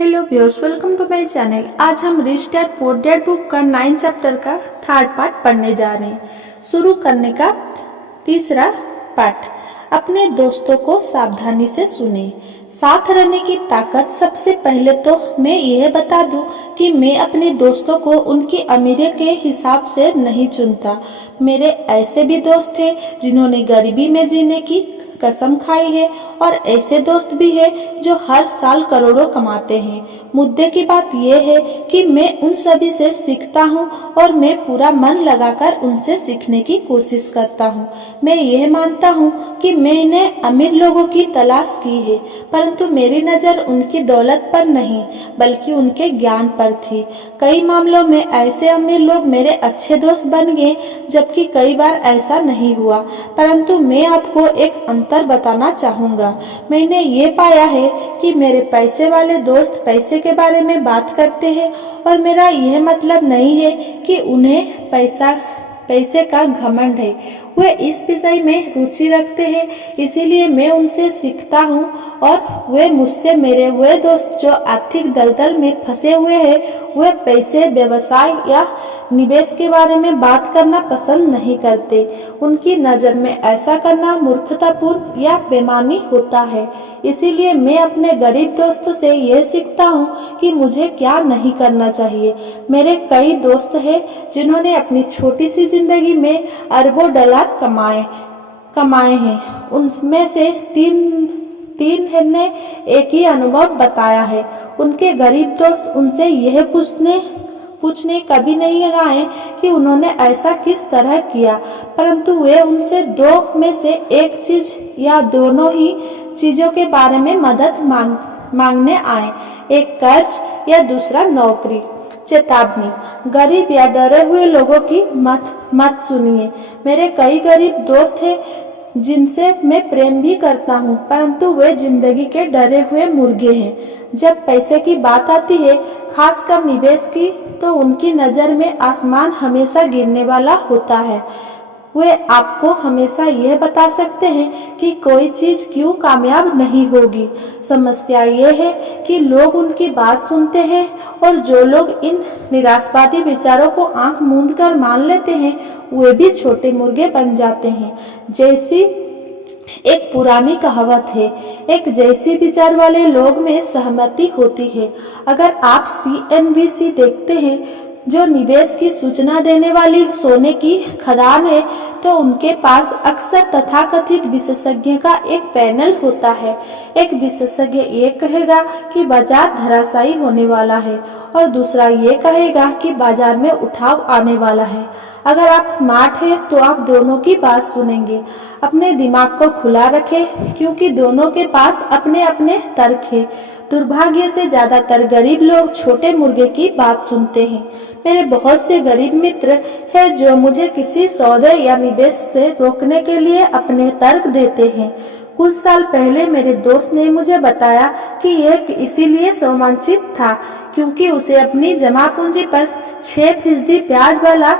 Hello viewers, welcome to my channel. आज हम rich dad poor dad book का 9 chapter का थर्ड पार्ट पढ़ने जा रहे हैं। शुरू करने का तीसरा पार्ट। अपने दोस्तों को सावधानी से सुने। साथ रहने की ताकत। सबसे पहले तो मैं यह बता दूं कि मैं अपने दोस्तों को उनकी अमीरी के हिसाब से नहीं चुनता। मेरे ऐसे भी दोस्त हैं जिन्होंने गरीबी में जीने की कसम खाई है और ऐसे दोस्त भी हैं जो हर साल करोड़ों कमाते हैं। मुद्दे की बात यह है कि मैं उन सभी से सीखता हूँ और मैं पूरा मन लगाकर उनसे सीखने की कोशिश करता हूँ। मैं यह मानता हूँ कि मैंने अमीर लोगों की तलाश की है, परंतु मेरी नज़र उनकी दौलत पर नहीं बल्कि उनके ज्ञान पर थी। कई मामलों में ऐसे अमीर लोग मेरे अच्छे दोस्त बन गए, जबकि कई बार ऐसा नहीं हुआ। परंतु मैं आपको एक अंतर बताना चाहूँगा। मैंने ये पाया है कि मेरे पैसे वाले दोस्त पैसे के बारे में बात करते हैं और मेरा यह मतलब नहीं है कि उन्हें पैसे का घमंड है। वे इस विषय में रुचि रखते हैं, इसीलिए मैं उनसे सीखता हूँ और वे मुझसे। मेरे वे दोस्त जो आर्थिक दलदल में फंसे हुए हैं, वे पैसे, व्यवसाय या निवेश के बारे में बात करना पसंद नहीं करते। उनकी नज़र में ऐसा करना मूर्खतापूर्ण या बेईमानी होता है। इसीलिए मैं अपने गरीब दोस्तों से ये सीखता हूँ कि मुझे क्या नहीं करना चाहिए। मेरे कई दोस्त हैं जिन्होंने अपनी छोटी सी जिंदगी में अरबों डॉलर कमाए हैं। उनमें से तीन ने एक ही अनुभव बताया है। उनके गरीब दोस्त उनसे यह पूछने कभी नहीं गए कि उन्होंने ऐसा किस तरह किया, परंतु वे उनसे दो में से एक चीज या दोनों ही चीजों के बारे में मदद मांगने आए, एक कर्ज या दूसरा नौकरी। चेतावनी: गरीब या डरे हुए लोगों की मत सुनिए। मेरे कई गरीब दोस्त हैं जिनसे मैं प्रेम भी करता हूँ, परंतु वे जिंदगी के डरे हुए मुर्गे हैं। जब पैसे की बात आती है, खासकर निवेश की, तो उनकी नजर में आसमान हमेशा गिरने वाला होता है। वे आपको हमेशा यह बता सकते हैं कि कोई चीज क्यों कामयाब नहीं होगी। समस्या यह है कि लोग उनकी बात सुनते हैं और जो लोग इन निराशावादी विचारों को आंख मूंद कर मान लेते हैं, वे भी छोटे मुर्गे बन जाते हैं। जैसी एक पुरानी कहावत है, एक जैसी विचार वाले लोग में सहमति होती है। अगर आप CNBC देखते हैं, जो निवेश की सूचना देने वाली सोने की खदान है, तो उनके पास अक्सर तथाकथित विशेषज्ञ का एक पैनल होता है। एक विशेषज्ञ ये कहेगा कि बाजार धराशायी होने वाला है और दूसरा ये कहेगा कि बाजार में उठाव आने वाला है। अगर आप स्मार्ट हैं तो आप दोनों की बात सुनेंगे। अपने दिमाग को खुला रखें, क्योंकि दोनों के पास अपने अपने तर्क हैं। दुर्भाग्य से ज्यादातर गरीब लोग छोटे मुर्गे की बात सुनते हैं। मेरे बहुत से गरीब मित्र हैं जो मुझे किसी सौदे या निवेश से रोकने के लिए अपने तर्क देते हैं। कुछ साल पहले मेरे दोस्त ने मुझे बताया कि यह इसीलिए रोमांचित था क्योंकि उसे अपनी जमा पूंजी पर 6% ब्याज वाला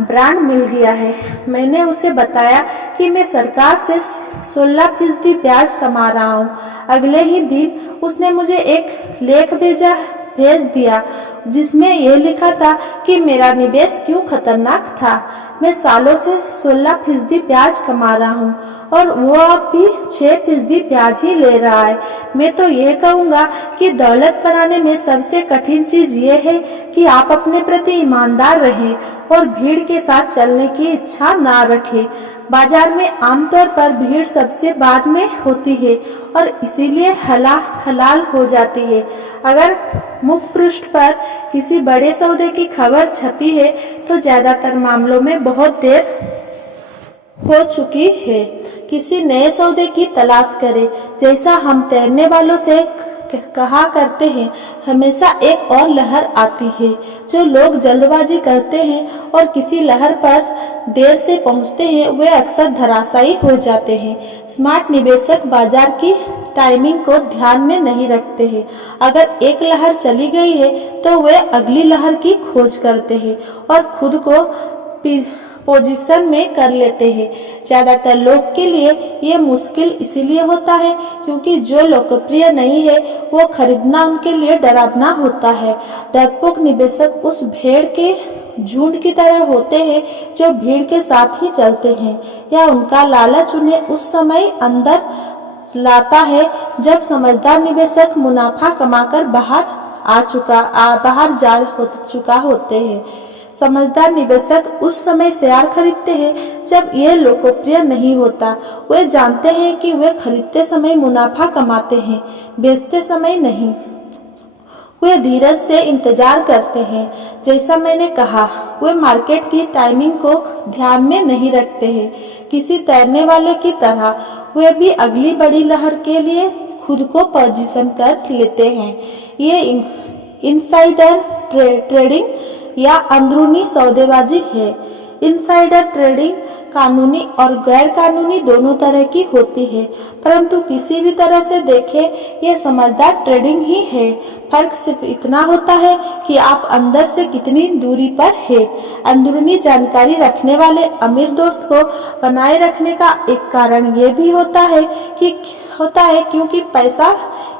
ब्रांड मिल गया है। मैंने उसे बताया कि मैं सरकार से 16% ब्याज कमा रहा हूँ। अगले ही दिन उसने मुझे एक लेख भेज दिया जिसमें यह लिखा था कि मेरा निवेश क्यों खतरनाक था। मैं सालों से 16% ब्याज कमा रहा हूँ और वो अब भी 6% ब्याज ही ले रहा है। मैं तो यह कहूँगा कि दौलत बनाने में सबसे कठिन चीज ये है कि आप अपने प्रति ईमानदार रहें और भीड़ के साथ चलने की इच्छा ना रखें। बाजार में आमतौर पर भीड़ सबसे बाद में होती है और इसीलिए हलाल हो जाती है। अगर मुख पृष्ठ पर किसी बड़े सौदे की खबर छपी है तो ज्यादातर मामलों में बहुत देर हो चुकी है। किसी नए सौदे की तलाश करें। जैसा हम तैरने वालों से कहा करते हैं, हमेशा एक और लहर आती है। जो लोग जल्दबाजी करते हैं और किसी लहर पर देर से पहुंचते हैं, वे अक्सर धराशायी हो जाते हैं। स्मार्ट निवेशक बाजार की टाइमिंग को ध्यान में नहीं रखते हैं। अगर एक लहर चली गई है तो वे अगली लहर की खोज करते हैं और खुद को पोजीशन में कर लेते हैं। ज्यादातर लोग के लिए ये मुश्किल इसीलिए होता है क्योंकि जो लोकप्रिय नहीं है वो खरीदना उनके लिए डरावना होता है। डरपोक निवेशक उस भेड़ के झुंड की तरह होते हैं जो भीड़ के साथ ही चलते हैं, या उनका लालच उन्हें उस समय अंदर लाता है जब समझदार निवेशक मुनाफा कमाकर बाहर जा चुका होते हैं। समझदार निवेशक उस समय शेयर खरीदते हैं जब यह लोकप्रिय नहीं होता। वे जानते हैं कि वे खरीदते समय मुनाफा कमाते हैं, बेचते समय नहीं। वे धीरज से इंतजार करते हैं। जैसा मैंने कहा, वे मार्केट की टाइमिंग को ध्यान में नहीं रखते हैं। किसी तैरने वाले की तरह वे भी अगली बड़ी लहर के लिए खुद को पोजीशन कर लेते हैं। ये इनसाइडर ट्रेडिंग या अंदरूनी सौदेबाजी है। इनसाइडर ट्रेडिंग कानूनी और गैर कानूनी दोनों तरह की होती है, परंतु किसी भी तरह से देखें यह समझदार ट्रेडिंग ही है। फर्क सिर्फ इतना होता है कि आप अंदर से कितनी दूरी पर है। अंदरूनी जानकारी रखने वाले अमीर दोस्त को बनाए रखने का एक कारण ये भी होता है क्योंकि पैसा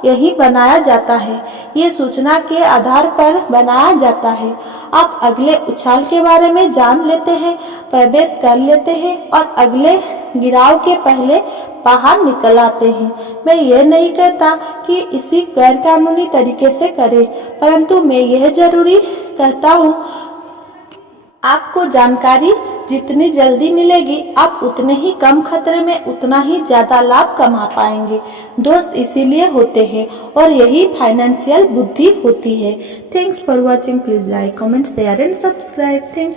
यही बनाया जाता है। ये सूचना के आधार पर बनाया जाता है। आप अगले उछाल के बारे में जान लेते हैं, प्रवेश कर लेते हैं और अगले गिराव के पहले बाहर निकल आते हैं। मैं यह नहीं कहता कि इसी गैर कानूनी तरीके से करें, परंतु मैं यह जरूरी कहता हूँ आपको जानकारी जितनी जल्दी मिलेगी आप उतने ही कम खतरे में उतना ही ज्यादा लाभ कमा पाएंगे। दोस्त इसीलिए होते हैं और यही फाइनेंशियल बुद्धि होती है। Thanks for watching. Please like, comment, share and subscribe. Thank you.